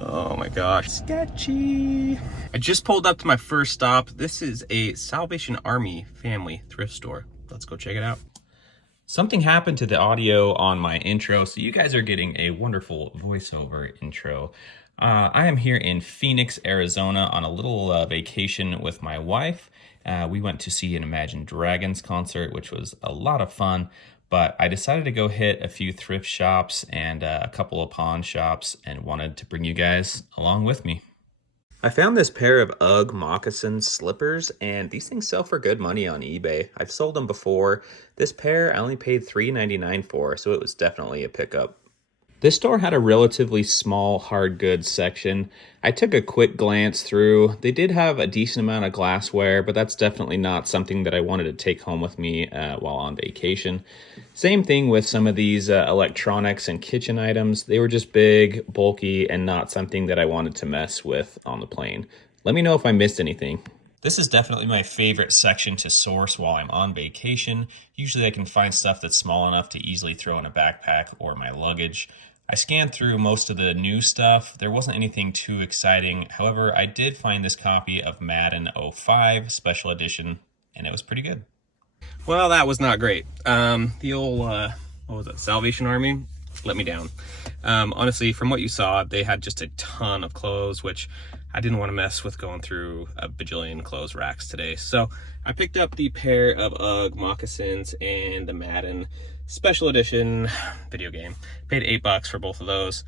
Oh my gosh, sketchy. I just pulled up to my first stop. This is a Salvation Army family thrift store. Let's go check it out. Something happened to the audio on my intro, so you guys are getting a wonderful voiceover intro. I am here in Phoenix, Arizona on a little vacation with my wife. We went to see an Imagine Dragons concert, which was a lot of fun, but I decided to go hit a few thrift shops and a couple of pawn shops and wanted to bring you guys along with me. I found this pair of UGG moccasin slippers, and these things sell for good money on eBay. I've sold them before. This pair I only paid $3.99 for, so it was definitely a pickup. This store had a relatively small hard goods section. I took a quick glance through. They did have a decent amount of glassware, but that's definitely not something that I wanted to take home with me while on vacation. Same thing with some of these electronics and kitchen items. They were just big, bulky, and not something that I wanted to mess with on the plane. Let me know if I missed anything. This is definitely my favorite section to source while I'm on vacation. Usually I can find stuff that's small enough to easily throw in a backpack or my luggage. I scanned through most of the new stuff. There wasn't anything too exciting. However, I did find this copy of Madden 05 Special Edition, and it was pretty good. Well, that was not great. The old, what was it, Salvation Army let me down. Honestly, from what you saw, they had just a ton of clothes, which I didn't want to mess with going through a bajillion clothes racks today. So I picked up the pair of UGG moccasins and the Madden Special Edition video game. Paid $8 for both of those.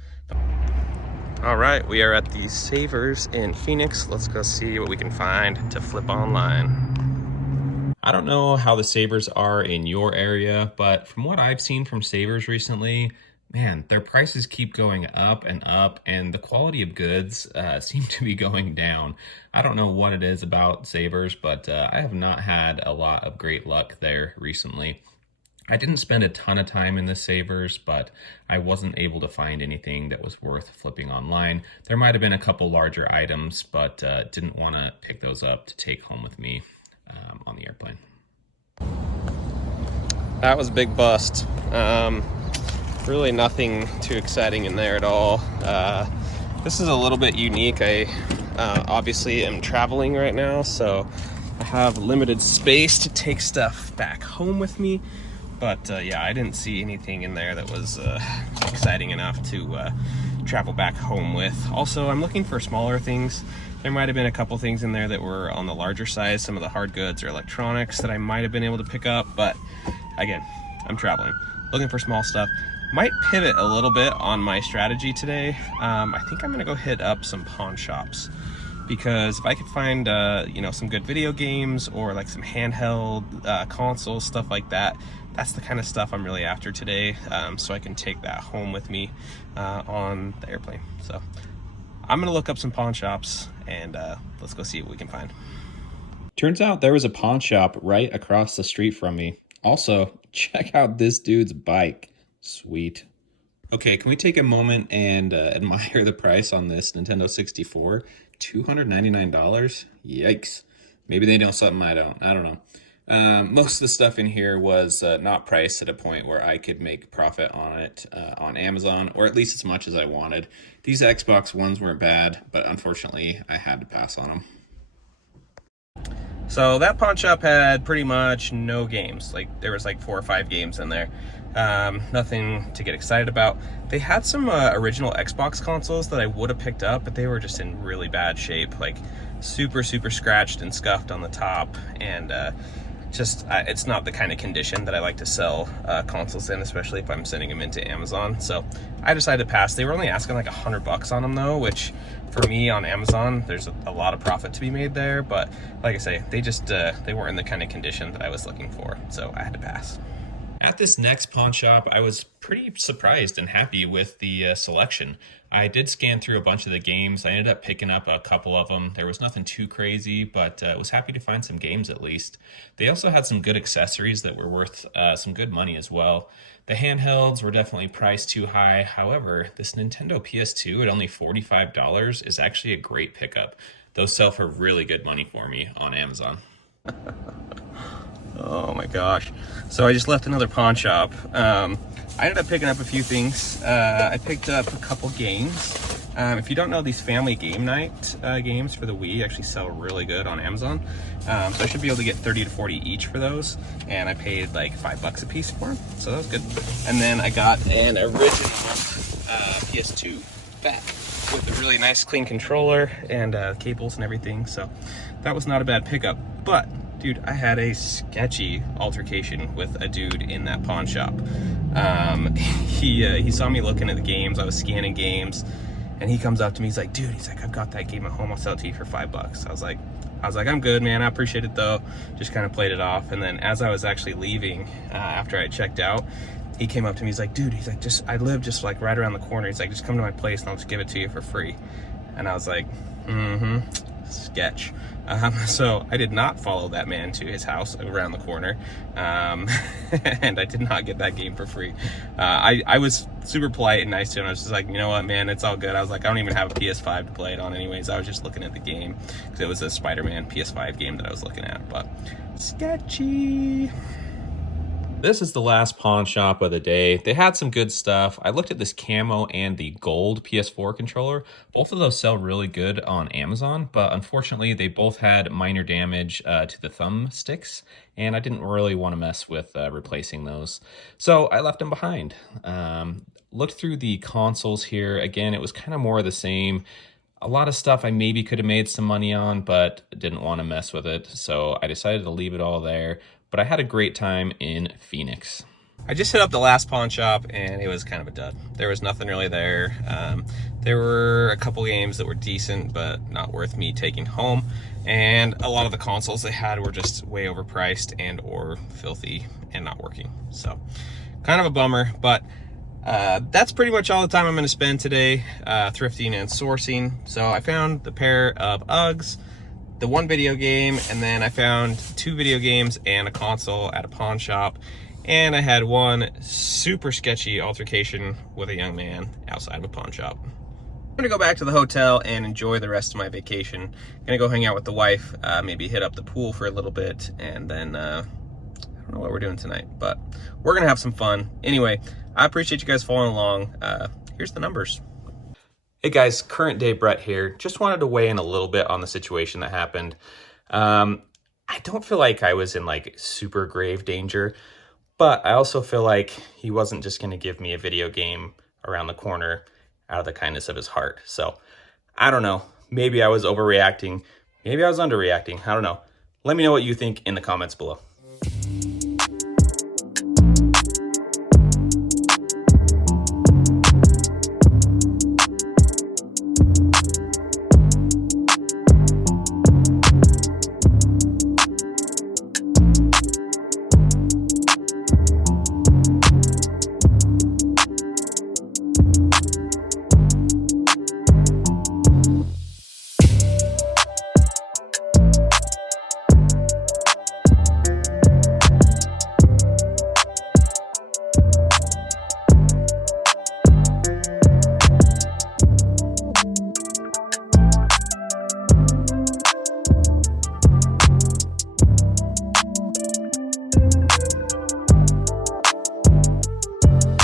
All right, we are at the Savers in Phoenix. Let's go see what we can find to flip online. I don't know how the Savers are in your area, but from what I've seen from Savers recently, man, their prices keep going up, and the quality of goods seem to be going down. I don't know what it is about Savers, but I have not had a lot of great luck there recently. I didn't spend a ton of time in the Savers, but I wasn't able to find anything that was worth flipping online. There might have been a couple larger items, but didn't want to pick those up to take home with me on the airplane. That was a big bust. Really nothing too exciting in there at all. This is a little bit unique. I obviously am traveling right now, so I have limited space to take stuff back home with me. But yeah, I didn't see anything in there that was exciting enough to travel back home with. Also, I'm looking for smaller things. There might have been a couple things in there that were on the larger size, some of the hard goods or electronics that I might have been able to pick up, but again, I'm traveling. Looking for small stuff. Might pivot a little bit on my strategy today. I think I'm gonna go hit up some pawn shops, because if I could find you know, some good video games or like some handheld consoles, stuff like that, that's the kind of stuff I'm really after today, so I can take that home with me on the airplane. So I'm gonna look up some pawn shops and let's go see what we can find. Turns out there was a pawn shop right across the street from me. Also, check out this dude's bike. Sweet. Okay, can we take a moment and admire the price on this Nintendo 64? $299? Yikes. Maybe they know something I don't. I don't know. Most of the stuff in here was not priced at a point where I could make profit on it on Amazon, or at least as much as I wanted. These Xbox Ones weren't bad, but unfortunately I had to pass on them. So that pawn shop had pretty much no games. Like, there was like 4 or 5 games in there. Nothing to get excited about. They had some original Xbox consoles that I would have picked up, but they were just in really bad shape, like super scratched and scuffed on the top, and it's not the kind of condition that I like to sell consoles in, especially if I'm sending them into Amazon. So I decided to pass. They were only asking like $100 on them though, which for me on Amazon, there's a lot of profit to be made there. But like I say, they just they weren't in the kind of condition that I was looking for, so I had to pass. At this next pawn shop, I was pretty surprised and happy with the selection. I did scan through a bunch of the games. I ended up picking up a couple of them. There was nothing too crazy, but was happy to find some games at least. They also had some good accessories that were worth some good money as well. The handhelds were definitely priced too high. However, this Nintendo PS2 at only $45 is actually a great pickup. Those sell for really good money for me on Amazon. Oh my gosh. So I just left another pawn shop. I ended up picking up a few things. I picked up a couple games. If you don't know, these family game night games for the Wii actually sell really good on Amazon. So I should be able to get 30 to 40 each for those, and I paid like $5 a piece for them, so that was good. And then I got an original PS2 back with a really nice clean controller and cables and everything, so that was not a bad pickup. But dude, I had a sketchy altercation with a dude in that pawn shop. He saw me looking at the games. I was scanning games, and he comes up to me. He's like, dude, I've got that game at home. I'll sell it to you for $5. I was like, I'm good, man. I appreciate it though. Just kind of played it off. And then as I was actually leaving, after I checked out, he came up to me. He's like, dude, I live just like right around the corner. He's like, just come to my place and I'll just give it to you for free. And I was like, sketch. So I did not follow that man to his house around the corner, and I did not get that game for free. I was super polite and nice to him. I was just like, you know what, man, it's all good. I was like, I don't even have a PS5 to play it on anyways. I was just looking at the game because it was a Spider-Man PS5 game that I was looking at, but sketchy. This is the last pawn shop of the day. They had some good stuff. I looked at this camo and the gold PS4 controller. Both of those sell really good on Amazon, but unfortunately they both had minor damage to the thumb sticks, and I didn't really want to mess with replacing those. So I left them behind. Looked through the consoles here. Again, it was kind of more of the same. A lot of stuff I maybe could have made some money on, but didn't want to mess with it. So I decided to leave it all there. But I had a great time in Phoenix. I just hit up the last pawn shop and it was kind of a dud. There was nothing really there. There were a couple games that were decent, but not worth me taking home. And a lot of the consoles they had were just way overpriced and or filthy and not working. So kind of a bummer, but that's pretty much all the time I'm gonna spend today thrifting and sourcing. So I found the pair of Uggs, the one video game, and then I found 2 video games and a console at a pawn shop, and I had one super sketchy altercation with a young man outside of a pawn shop. I'm gonna go back to the hotel and enjoy the rest of my vacation. Gonna go hang out with the wife, maybe hit up the pool for a little bit, and then I don't know what we're doing tonight, but we're gonna have some fun. Anyway, I appreciate you guys following along. Here's the numbers. Hey guys, current day Brett here. Just wanted to weigh in a little bit on the situation that happened. I don't feel like I was in like super grave danger, but I also feel like he wasn't just going to give me a video game around the corner out of the kindness of his heart. So I don't know. Maybe I was overreacting. Maybe I was underreacting. I don't know. Let me know what you think in the comments below.